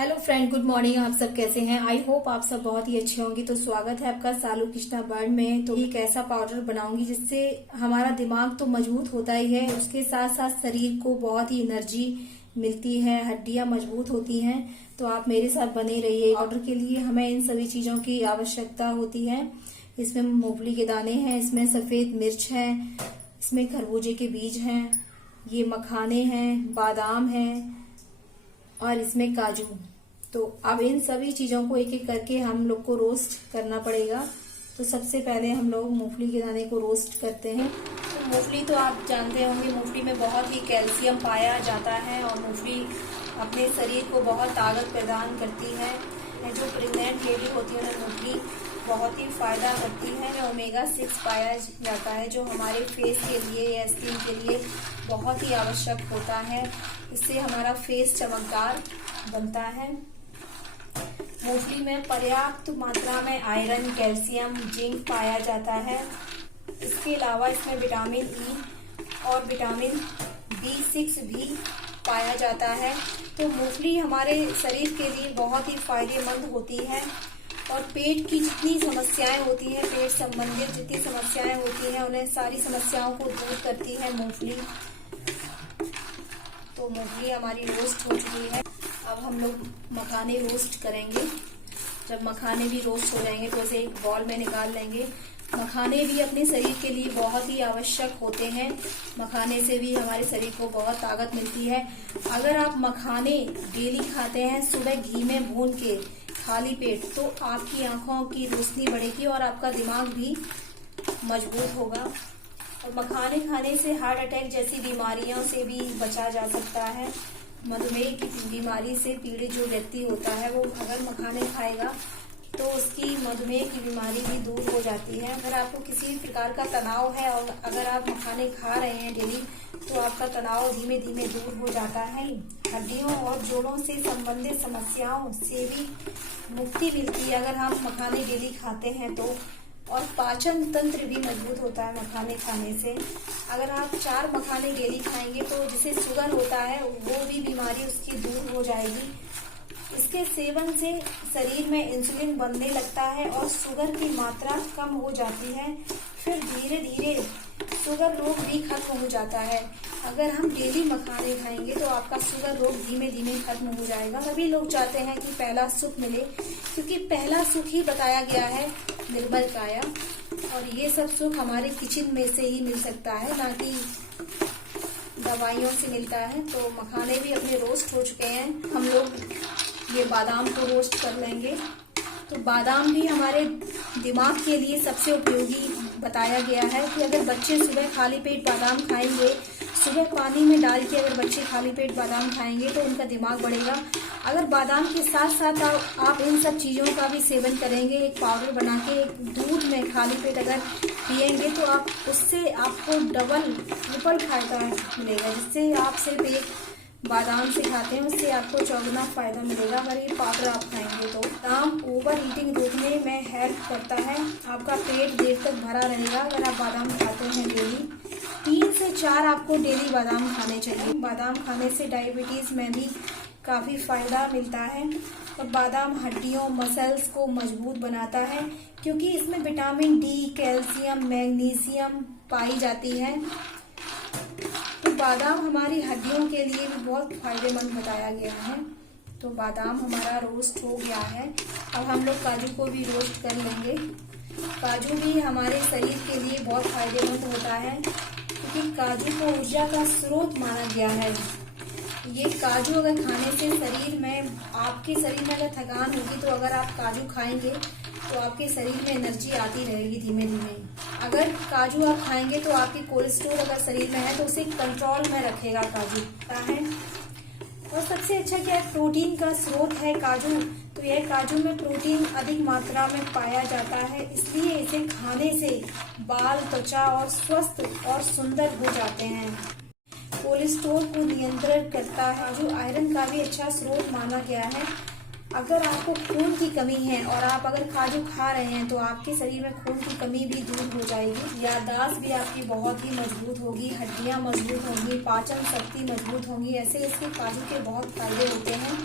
Hello friend, good morning. आप सब कैसे हैं? आई होप आप सब बहुत ही अच्छे होंगे। तो स्वागत है आपका सालू कृष्णा बर्ड में। तो एक ऐसा पाउडर बनाऊंगी जिससे हमारा दिमाग तो मजबूत होता ही है, उसके साथ साथ शरीर को बहुत ही एनर्जी मिलती है, हड्डियां मजबूत होती हैं। तो आप मेरे साथ बने रहिए। पाउडर के लिए हमें इन सभी चीजों की आवश्यकता होती है। इसमें मूंगफली के दाने हैं, इसमें सफेद मिर्च है, इसमें खरबूजे के बीज हैं, ये मखाने हैं, बादाम हैं और इसमें काजू। तो अब इन सभी चीजों को एक एक करके हम लोग को रोस्ट करना पड़ेगा। तो सबसे पहले हम लोग मूंगफली के दाने को रोस्ट करते हैं। तो मूंगफली तो आप जानते होंगे, मूंगफली में बहुत ही कैल्शियम पाया जाता है और मूंगफली अपने शरीर को बहुत ताकत प्रदान करती है। जो प्रेग्नेंट लेडी होती है उन्हें मूंगफली बहुत ही फायदा करती है। ओमेगा 6 पाया जाता है जो हमारे फेस के लिए या स्किन के लिए बहुत ही आवश्यक होता है। इससे हमारा फेस चमकदार बनता है। मूंगफली में पर्याप्त मात्रा में आयरन, कैल्शियम, जिंक पाया जाता है। इसके अलावा इसमें विटामिन ई और विटामिन B6 भी पाया जाता है। तो मूंगफली हमारे शरीर के लिए बहुत ही फायदेमंद होती है और पेट की जितनी समस्याएं होती हैं, पेट संबंधित जितनी समस्याएं होती हैं, उन्हें सारी समस्याओं को दूर करती है मूंगफली। तो मूंगफली हमारी रोस्ट हो चुकी है। अब हम लोग मखाने रोस्ट करेंगे। जब मखाने भी रोस्ट हो जाएंगे तो उसे एक बॉल में निकाल लेंगे। मखाने भी अपने शरीर के लिए बहुत ही आवश्यक होते हैं। मखाने से भी हमारे शरीर को बहुत ताकत मिलती है। अगर आप मखाने डेली खाते हैं सुबह घी में भून के खाली पेट, तो आपकी आंखों की रोशनी बढ़ेगी और आपका दिमाग भी मजबूत होगा। और मखाने खाने से हार्ट अटैक जैसी बीमारियों से भी बचा जा सकता है। मधुमेह की बीमारी से पीड़ित जो व्यक्ति होता है वो अगर मखाने खाएगा तो उसकी मधुमेह की बीमारी भी दूर हो जाती है। अगर आपको किसी भी प्रकार का तनाव है और अगर आप मखाने खा रहे हैं डेली, तो आपका तनाव धीमे धीमे दूर हो जाता है। हड्डियों और जोड़ों से संबंधित समस्याओं से भी मुक्ति मिलती है अगर हम मखाने डेली खाते हैं तो। और पाचन तंत्र भी मजबूत होता है मखाने खाने से। अगर आप 4 मखाने डेली खाएंगे तो जिसे शुगर होता है वो भी बीमारी उसकी दूर हो जाएगी। इसके सेवन से शरीर में इंसुलिन बनने लगता है और शुगर की मात्रा कम हो जाती है। फिर धीरे धीरे शुगर रोग भी खत्म हो जाता है। अगर हम डेली मखाने खाएंगे तो आपका शुगर रोग धीमे धीमे खत्म हो जाएगा। सभी लोग चाहते हैं कि पहला सुख मिले, क्योंकि पहला सुख ही बताया गया है निर्मल काया। और ये सब सुख हमारे किचन में से ही मिल सकता है, ना कि दवाइयों से मिलता है। तो मखाने भी अपने रोस्ट हो चुके हैं। हम लोग ये बादाम को रोस्ट कर लेंगे। तो बादाम भी हमारे दिमाग के लिए सबसे उपयोगी बताया गया है कि अगर बच्चे सुबह खाली पेट बादाम खाएंगे, सुबह पानी में डाल के अगर बच्चे खाली पेट बादाम खाएंगे तो उनका दिमाग बढ़ेगा। अगर बादाम के साथ साथ आप इन सब चीजों का भी सेवन करेंगे, एक पाउडर बना के दूध में खाली पेट अगर पिएंगे तो आप उससे आपको डबल ट्रिपल फायदा मिलेगा। जिससे आप सिर्फ एक बादाम से खाते हैं उससे आपको चौगुना फायदा मिलेगा अगर ये पाउडर आप खाएंगे तो। बादाम ओवर ईटिंग रोकने में हेल्प करता है। आपका पेट देर तक भरा रहेगा अगर आप बादाम खाते हैं डेली। 3 से 4 आपको डेली बादाम खाने चाहिए। बादाम खाने से डायबिटीज में भी काफी फायदा मिलता है। और बादाम हड्डियों, मसल्स को मजबूत बनाता है क्योंकि इसमें विटामिन डी, कैल्शियम, मैग्नीशियम पाई जाती है। तो बादाम हमारी हड्डियों के लिए भी बहुत फायदेमंद बताया गया है। तो बादाम हमारा रोस्ट हो गया है। अब हम लोग काजू को भी रोस्ट कर लेंगे। काजू भी हमारे शरीर के लिए बहुत फायदेमंद होता है क्योंकि काजू को ऊर्जा का स्रोत माना गया है। ये काजू अगर खाने से शरीर में, आपके शरीर में अगर थकान होगी तो अगर आप काजू खाएंगे तो आपके शरीर में एनर्जी आती रहेगी धीमे धीमे। अगर काजू आप खाएंगे तो आपकी कोलेस्ट्रॉल अगर शरीर में है तो उसे कंट्रोल में रखेगा काजू है। और सबसे अच्छा क्या है, प्रोटीन का स्रोत है काजू। तो यह काजू में प्रोटीन अधिक मात्रा में पाया जाता है, इसलिए इसे खाने से बाल, त्वचा और स्वस्थ और सुंदर हो जाते हैं। कोलेस्ट्रॉल को नियंत्रित करता है। काजू आयरन का भी अच्छा स्रोत माना गया है। अगर आपको खून की कमी है और आप अगर काजू खा रहे हैं तो आपके शरीर में खून की कमी भी दूर हो जाएगी। याददाश्त भी आपकी बहुत ही मजबूत होगी, हड्डियां मजबूत होंगी, पाचन शक्ति मजबूत होंगी। ऐसे इसके काजू के बहुत फायदे होते हैं।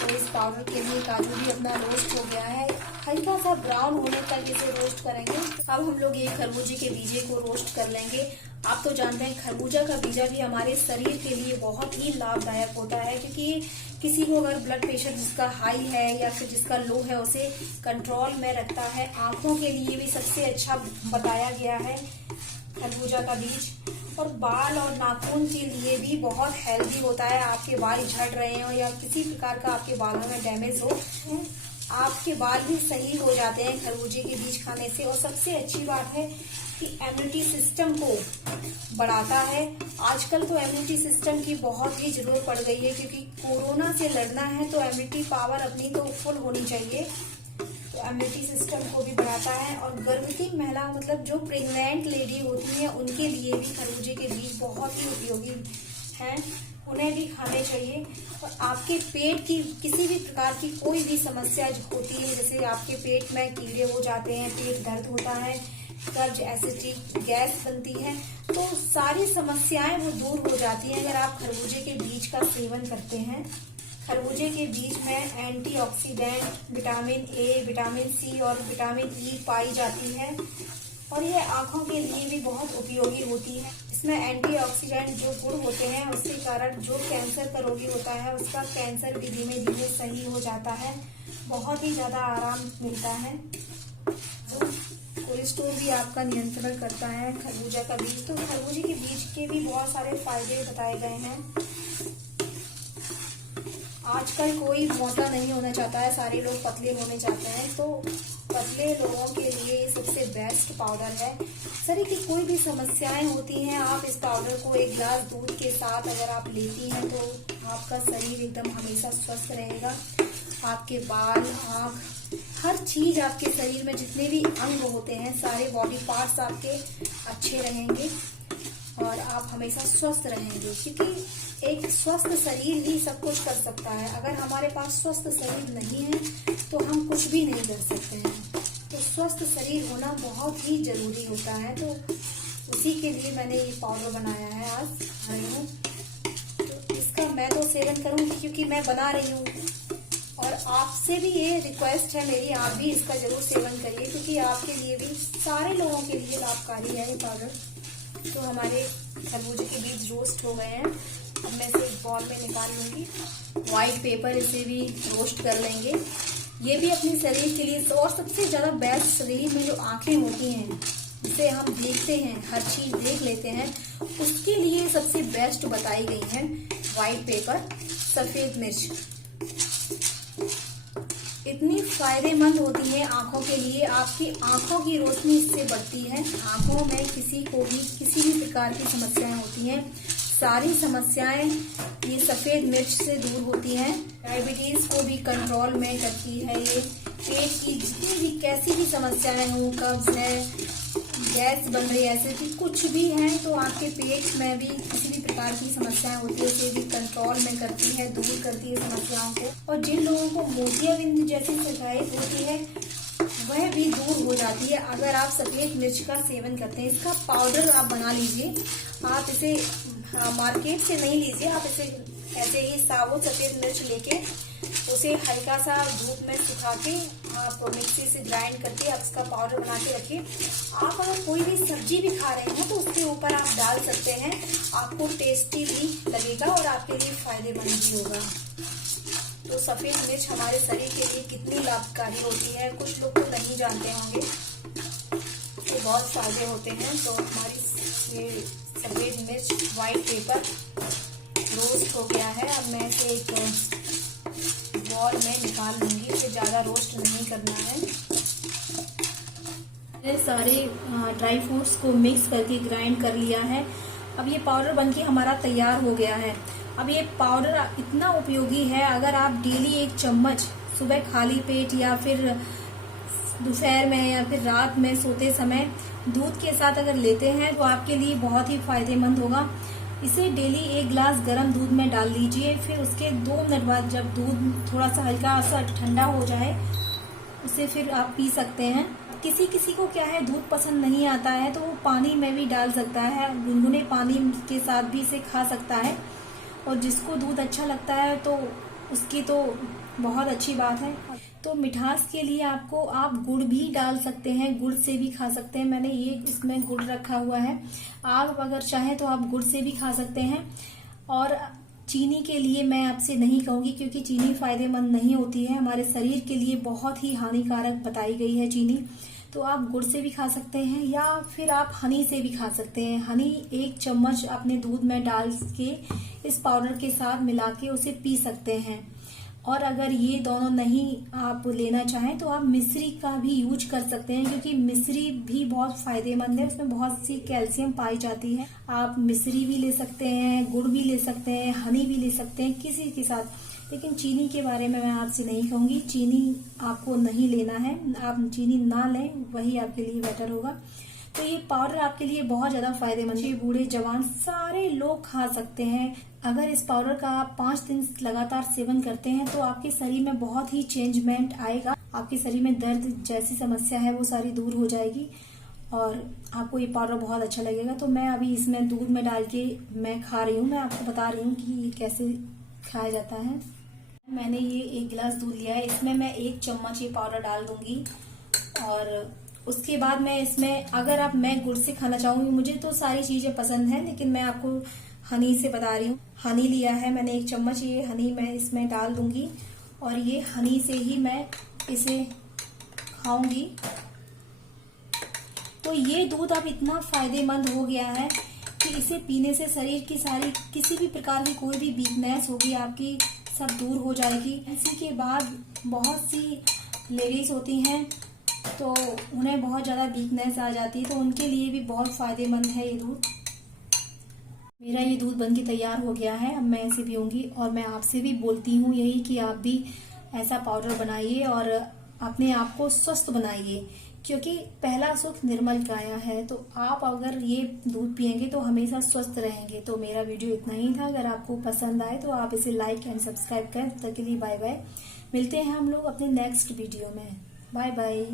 तो पाउडर के लिए काजू भी अपना रोस्ट हो गया है। हल्का सा ब्राउन होने तक इसे रोस्ट करेंगे। अब हम लोग ये खरबूजे के बीजे को रोस्ट कर लेंगे। आप तो जानते हैं खरबूजा का बीजा भी हमारे शरीर के लिए बहुत ही लाभदायक होता है, क्योंकि किसी को अगर ब्लड प्रेशर जिसका हाई है या फिर जिसका लो है उसे कंट्रोल में रखता है। आंखों के लिए भी सबसे अच्छा बताया गया है खरबूजा का बीज, और बाल और नाखून के लिए भी बहुत हेल्दी होता है। आपके बाल झड़ रहे हो या किसी प्रकार का आपके बालों में डैमेज हो, आपके बाल भी सही हो जाते हैं खरबूजे के बीज खाने से। और सबसे अच्छी बात है कि इम्यूनिटी सिस्टम को बढ़ाता है। आजकल तो इम्यूनिटी सिस्टम की बहुत ही जरूरत पड़ गई है, क्योंकि कोरोना से लड़ना है तो इम्यूनिटी पावर अपनी तो फुल होनी चाहिए। तो इम्यूनिटी सिस्टम को भी बढ़ाता है। और गर्भवती महिला मतलब जो प्रेग्नेंट लेडी होती है उनके लिए भी खरबूजे के बीज बहुत ही उपयोगी हैं, उन्हें भी खाने चाहिए। और आपके पेट की किसी भी प्रकार की कोई भी समस्या होती है, जैसे आपके पेट में कीड़े हो जाते हैं, पेट दर्द होता है, कब्ज, एसिडिटी, गैस बनती है, तो सारी समस्याएं वो दूर हो जाती हैं अगर आप खरबूजे के बीज का सेवन करते हैं। खरबूजे के बीज में antioxidant, vitamin A, vitamin C और विटामिन ई पाई जाती है, और ये आंखों के लिए भी बहुत उपयोगी होती है। इसमें एंटीऑक्सीडेंट जो गुण होते हैं उसके कारण जो कैंसर का रोगी होता है उसका कैंसर भी धीमे धीमे सही हो जाता है, बहुत ही ज्यादा आराम मिलता है। कोलेस्ट्रॉल भी आपका नियंत्रण करता है खरबूजा का बीज। तो खरबूजे के बीज के भी बहुत सारे फायदे बताए गए हैं। आजकल कोई मोटा नहीं होना चाहता है, सारे लोग पतले होने चाहते हैं, तो पतले लोगों के लिए सबसे बेस्ट पाउडर है। शरीर की कोई भी समस्याएं होती हैं, आप इस पाउडर को एक गिलास दूध के साथ अगर आप लेती हैं तो आपका शरीर एकदम हमेशा स्वस्थ रहेगा। आपके बाल, आँख, हर चीज आपके शरीर में जितने भी अंग होते हैं सारे बॉडी पार्ट्स आपके अच्छे रहेंगे और आप हमेशा स्वस्थ रहेंगे, क्योंकि एक स्वस्थ शरीर ही सब कुछ कर सकता है। अगर हमारे पास स्वस्थ शरीर नहीं है तो हम कुछ भी नहीं कर सकते हैं। तो स्वस्थ शरीर होना बहुत ही जरूरी होता है। तो उसी के लिए मैंने ये पाउडर बनाया है, आज रही हूँ। तो इसका मैं तो सेवन करूंगी क्योंकि मैं बना रही हूँ, और आपसे भी ये रिक्वेस्ट है मेरी, आप भी इसका जरूर सेवन करिए, क्योंकि आपके लिए भी, सारे लोगों के लिए लाभकारी है ये पाउडर। तो हमारे खरबूजे के बीज रोस्ट हो गए हैं। अब मैं इसे एक बॉल में निकाल लूंगी। व्हाइट पेपर इसे भी रोस्ट कर लेंगे। ये भी अपने शरीर के लिए, और सबसे ज्यादा बेस्ट शरीर में जो आंखें होती हैं जिसे हम देखते हैं, हर चीज देख लेते हैं, उसके लिए सबसे बेस्ट बताई गई है व्हाइट पेपर, सफेद मिर्च। इतनी फायदेमंद होती है आंखों के लिए, आपकी आंखों की रोशनी इससे बढ़ती है। आंखों में किसी को भी किसी भी प्रकार की समस्याएं होती हैं, सारी समस्याएं ये सफेद मिर्च से दूर होती हैं। डायबिटीज को भी कंट्रोल में करती है ये। पेट की जितनी भी कैसी भी समस्याएं हों, कब्ज है, गैस बन रही है, ऐसे कुछ भी है, तो आपके पेट में भी किसी भी प्रकार की समस्याएं होती है उसे भी कंट्रोल में करती है, दूर करती है समस्याओं को। और जिन लोगों को मोतियाबिंद जैसी शिकायत होती है वह भी दूर हो जाती है अगर आप सफेद मिर्च का सेवन करते हैं। इसका पाउडर आप बना लीजिए। आप इसे मार्केट से नहीं लीजिए, आप इसे ऐसे ही साबुत सफेद मिर्च लेके उसे हल्का सा धूप में सुखा के आप मिक्सी से ग्राइंड करके आप इसका पाउडर बना के रखिए। आप अगर कोई भी सब्जी भी खा रहे हैं तो उसके ऊपर आप डाल सकते हैं, आपको टेस्टी भी लगेगा और आपके लिए फायदेमंद भी होगा। तो सफेद मिर्च हमारे शरीर के लिए कितनी लाभकारी होती है कुछ लोग तो नहीं जानते होंगे, तो बहुत फायदे होते हैं। तो हमारी ये सफेद मिर्च व्हाइट पेपर रोस्ट हो गया है। अब मैं इसे एक बॉल में निकाल लूंगी, इसे ज्यादा रोस्ट नहीं करना है। मैंने सारे ड्राई फ्रूट्स को मिक्स करके ग्राइंड कर लिया है। अब ये पाउडर बनके हमारा तैयार हो गया है। अब ये पाउडर इतना उपयोगी है, अगर आप डेली एक चम्मच सुबह खाली पेट या फिर दोपहर में या फिर रात में सोते समय दूध के साथ अगर लेते हैं तो आपके लिए बहुत ही फायदेमंद होगा। इसे डेली एक गिलास गर्म दूध में डाल लीजिए, फिर उसके 2 मिनट बाद जब दूध थोड़ा सा हल्का सा ठंडा हो जाए उसे फिर आप पी सकते हैं। किसी किसी को क्या है दूध पसंद नहीं आता है तो वो पानी में भी डाल सकता है, गुनगुने पानी के साथ भी इसे खा सकता है। और जिसको दूध अच्छा लगता है तो उसकी तो बहुत अच्छी बात है। तो मिठास के लिए आप गुड़ भी डाल सकते हैं, गुड़ से भी खा सकते हैं। मैंने ये इसमें गुड़ रखा हुआ है, आप अगर चाहें तो आप गुड़ से भी खा सकते हैं। और चीनी के लिए मैं आपसे नहीं कहूंगी, क्योंकि चीनी फायदेमंद नहीं होती है, हमारे शरीर के लिए बहुत ही हानिकारक बताई गई है चीनी। तो आप गुड़ से भी खा सकते हैं या फिर आप हनी से भी खा सकते हैं। हनी 1 चम्मच अपने दूध में डाल के इस पाउडर के साथ मिला के उसे पी सकते हैं। और अगर ये दोनों नहीं आप लेना चाहें तो आप मिश्री का भी यूज कर सकते हैं, क्योंकि मिश्री भी बहुत फायदेमंद है, उसमें बहुत सी कैल्शियम पाई जाती है। आप मिश्री भी ले सकते हैं, गुड़ भी ले सकते हैं, हनी भी ले सकते हैं किसी के साथ। लेकिन चीनी के बारे में मैं आपसे नहीं कहूंगी, चीनी आपको नहीं लेना है, आप चीनी ना लें, वही आपके लिए बेटर होगा। तो ये पाउडर आपके लिए बहुत ज्यादा फायदेमंद है, बूढ़े जवान सारे लोग खा सकते हैं। अगर इस पाउडर का आप 5 दिन लगातार सेवन करते हैं तो आपके शरीर में बहुत ही चेंजमेंट आएगा, आपके शरीर में दर्द जैसी समस्या है वो सारी दूर हो जाएगी और आपको ये पाउडर बहुत अच्छा लगेगा। तो मैं अभी इसमें दूध में डाल के मैं खा रही हूँ, मैं आपको बता रही हूँ कि ये कैसे खाया जाता है। मैंने ये 1 गिलास दूध लिया है, इसमें मैं 1 चम्मच ये पाउडर डाल दूंगी। और उसके बाद मैं इसमें, अगर मैं गुड़ से खाना चाहूंगी, मुझे तो सारी चीजें पसंद है, लेकिन मैं आपको हनी से बता रही हूँ। हनी लिया है मैंने 1 चम्मच, ये हनी मैं इसमें डाल दूंगी और ये हनी से ही मैं इसे खाऊंगी। तो ये दूध अब इतना फायदेमंद हो गया है कि इसे पीने से शरीर की सारी किसी भी प्रकार की कोई भी वीकनेस होगी आपकी सब दूर हो जाएगी। इसी के बाद बहुत सी लेडीज होती हैं तो उन्हें बहुत ज्यादा वीकनेस आ जाती है, तो उनके लिए भी बहुत फायदेमंद है ये दूध। मेरा ये दूध बनके तैयार हो गया है, अब मैं इसे पीऊंगी। और मैं आपसे भी बोलती हूँ यही कि आप भी ऐसा पाउडर बनाइए और अपने आप को स्वस्थ बनाइए, क्योंकि पहला सुख निर्मल काया है। तो आप अगर ये दूध पियेंगे तो हमेशा स्वस्थ रहेंगे। तो मेरा वीडियो इतना ही था, अगर आपको पसंद आए तो आप इसे लाइक एंड सब्सक्राइब करें। तब तक के लिए बाय बाय, मिलते हैं हम लोग अपने नेक्स्ट वीडियो में। Bye bye.